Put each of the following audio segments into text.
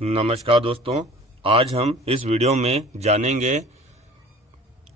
नमस्कार दोस्तों, आज हम इस वीडियो में जानेंगे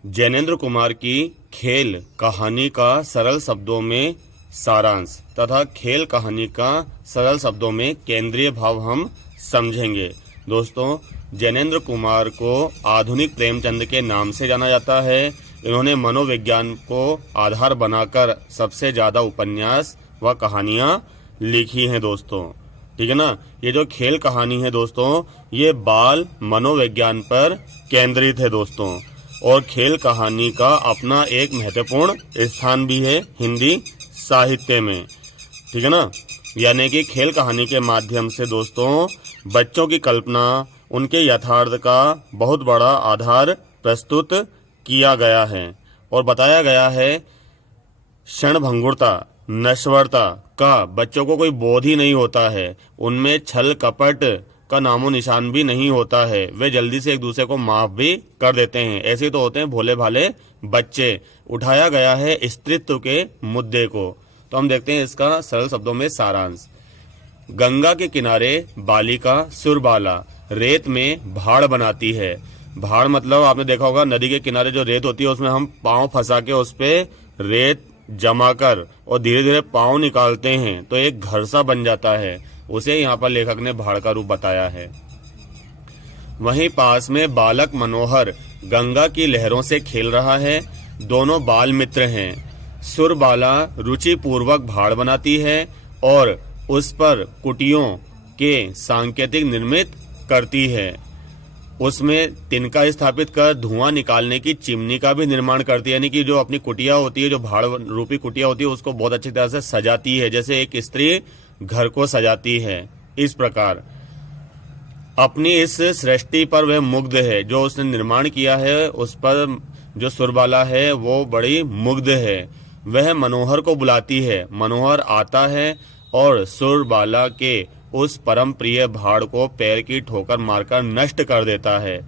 जैनेंद्र कुमार की खेल कहानी का सरल शब्दों में सारांश तथा खेल कहानी का सरल शब्दों में केंद्रीय भाव हम समझेंगे। दोस्तों, जैनेंद्र कुमार को आधुनिक प्रेमचंद के नाम से जाना जाता है। इन्होंने मनोविज्ञान को आधार बनाकर सबसे ज़्यादा उपन्यास व कहानियाँ लिखी हैं दोस्तों। ठीक है ना। ये जो खेल कहानी है दोस्तों, ये बाल मनोविज्ञान पर केंद्रित है दोस्तों, और खेल कहानी का अपना एक महत्वपूर्ण स्थान भी है हिंदी साहित्य में। ठीक है ना। यानी कि खेल कहानी के माध्यम से दोस्तों बच्चों की कल्पना, उनके यथार्थ का बहुत बड़ा आधार प्रस्तुत किया गया है और बताया गया है। क्षणभंगुरता, नश्वरता का बच्चों को कोई बोध ही नहीं होता है। उनमें छल कपट का नामो निशान भी नहीं होता है। वे जल्दी से एक दूसरे को माफ भी कर देते हैं। ऐसे तो होते हैं भोले भाले बच्चे। उठाया गया है स्त्रीत्व के मुद्दे को। तो हम देखते हैं इसका सरल शब्दों में सारांश। गंगा के किनारे बालिका सुरबाला रेत में भाड़ बनाती है। भाड़ मतलब आपने देखा होगा, नदी के किनारे जो रेत होती है उसमें हम पांव फंसा के उस पे रेत जमा कर और धीरे धीरे पांव निकालते हैं तो एक घर सा बन जाता है। उसे यहाँ पर लेखक ने भाड़ का रूप बताया है। वहीं पास में बालक मनोहर गंगा की लहरों से खेल रहा है। दोनों बाल मित्र हैं। सुरबाला रुचि पूर्वक भाड़ बनाती है और उस पर कुटियों के सांकेतिक निर्मित करती है। उसमें तिनका स्थापित कर धुआं निकालने की चिमनी का भी निर्माण करती है। यानी कि जो अपनी कुटिया होती है, जो भाड़ रूपी कुटिया होती है, उसको बहुत अच्छी तरह से सजाती है, जैसे एक स्त्री घर को सजाती है। इस प्रकार अपनी इस सृष्टि पर वह मुग्ध है। जो उसने निर्माण किया है उस पर जो सुरबाला है वो बड़ी मुग्ध है। वह मनोहर को बुलाती है। मनोहर आता है और सुरबाला के उस परम प्रिय भाड़ को पैर की ठोकर मारकर नष्ट कर देता है।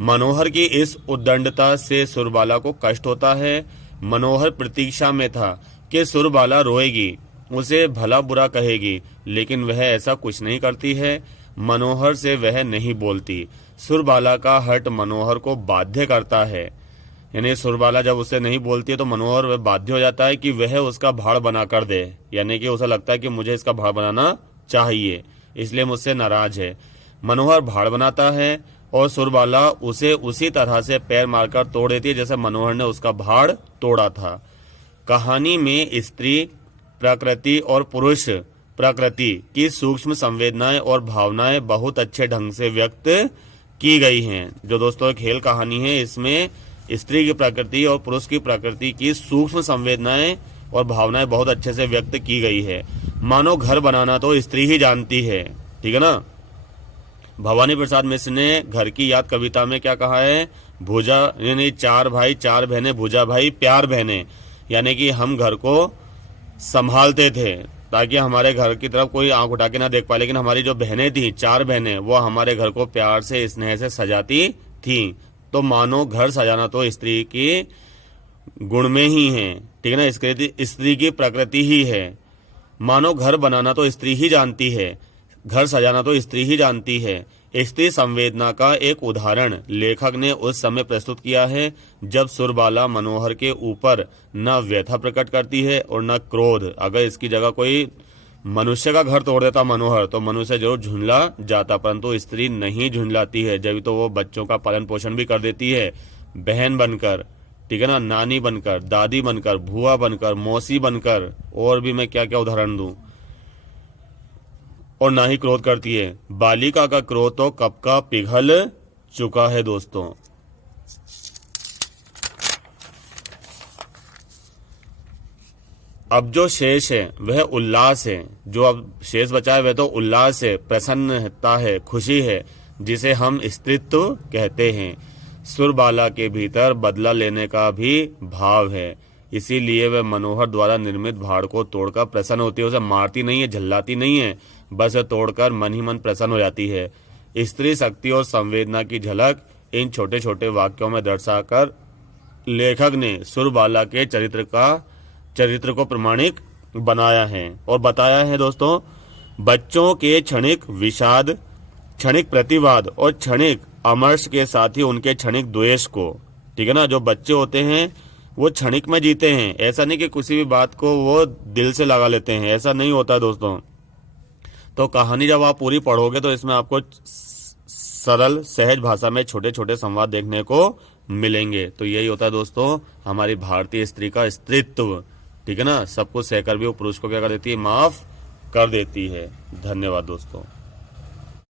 मनोहर की इस उद्दंडता से सुरबाला को कष्ट होता है। मनोहर प्रतीक्षा में था कि सुरबाला रोएगी, उसे भला बुरा कहेगी, लेकिन वह ऐसा कुछ नहीं करती है। मनोहर से वह नहीं बोलती। सुरबाला का हट मनोहर को बाध्य करता है। यानी सुरबाला जब उससे नहीं बोलती है तो मनोहर वह बाध्य हो जाता है कि वह उसका भाड़ बना कर दे। यानी कि उसे लगता है कि मुझे इसका भाड़ बनाना चाहिए, इसलिए मुझसे नाराज है। मनोहर भाड़ बनाता है और सुरबाला उसे उसी तरह से पैर मारकर तोड़ देती है जैसे मनोहर ने उसका भाड़ तोड़ा था। कहानी में स्त्री प्रकृति और पुरुष प्रकृति की सूक्ष्म संवेदनाएं और भावनाएं बहुत अच्छे ढंग से व्यक्त की गई हैं। जो दोस्तों खेल कहानी है, इसमें स्त्री की प्रकृति और पुरुष की प्रकृति की सूक्ष्म संवेदनाएं और भावनाएं बहुत अच्छे से व्यक्त की गई है। मानो घर बनाना तो स्त्री ही जानती है। ठीक है ना। भवानी प्रसाद मिश्र ने घर की याद कविता में क्या कहा है? भुजा यानी चार भाई चार बहनें, भुजा भाई प्यार बहनें। यानी कि हम घर को संभालते थे ताकि हमारे घर की तरफ कोई आंख उठा के ना देख पाए, लेकिन हमारी जो बहनें थी, चार बहनें, वो हमारे घर को प्यार से स्नेह से सजाती थी। तो मानो घर सजाना तो स्त्री की गुण में ही है। ठीक है ना। स्त्री की प्रकृति ही है। मानो घर बनाना तो स्त्री ही जानती है, घर सजाना तो स्त्री ही जानती है। स्त्री संवेदना का एक उदाहरण लेखक ने उस समय प्रस्तुत किया है जब सुरबाला मनोहर के ऊपर न व्यथा प्रकट करती है और न क्रोध। अगर इसकी जगह कोई मनुष्य का घर तोड़ देता मनोहर तो मनुष्य जरूर झुंझला जाता, परंतु स्त्री नहीं झुंझलाती है। जब तो वो बच्चों का पालन पोषण भी कर देती है, बहन बनकर, ठीक है ना, नानी बनकर, दादी बनकर, भुआ बनकर, मौसी बनकर, और भी मैं क्या क्या उदाहरण दूं। और ना ही क्रोध करती है। बालिका का क्रोध तो कब का पिघल चुका है दोस्तों। अब जो शेष है वह उल्लास है। जो अब शेष बचा है वह तो उल्लास है, प्रसन्नता है, खुशी है, जिसे हम स्त्रीत्व कहते हैं। सुरबाला के भीतर बदला लेने का भी भाव है, इसीलिए वह मनोहर द्वारा निर्मित भाड़ को तोड़कर प्रसन्न होती है। उसे मारती नहीं है, झल्लाती नहीं है, बस तोड़कर मन ही मन प्रसन्न हो जाती है। स्त्री शक्ति और संवेदना की झलक इन छोटे छोटे वाक्यों में दर्शाकर लेखक ने सुरबाला के चरित्र को प्रमाणिक बनाया है और बताया है दोस्तों। बच्चों के क्षणिक विषाद क्षणिक प्रतिवाद और क्षणिक अमर्ष के साथ ही उनके क्षणिक द्वेष को, ठीक है ना। जो बच्चे होते हैं वो क्षणिक में जीते हैं, ऐसा नहीं कि किसी भी बात को वो दिल से लगा लेते हैं, ऐसा नहीं होता दोस्तों। तो कहानी जब आप पूरी पढ़ोगे तो इसमें आपको सरल सहज भाषा में छोटे छोटे संवाद देखने को मिलेंगे। तो यही होता है दोस्तों हमारी भारतीय स्त्री का स्त्रीत्व, ठीक है ना। सब कुछ सहकर भी वो पुरुष को क्या कर देती है, माफ कर देती है। धन्यवाद दोस्तों।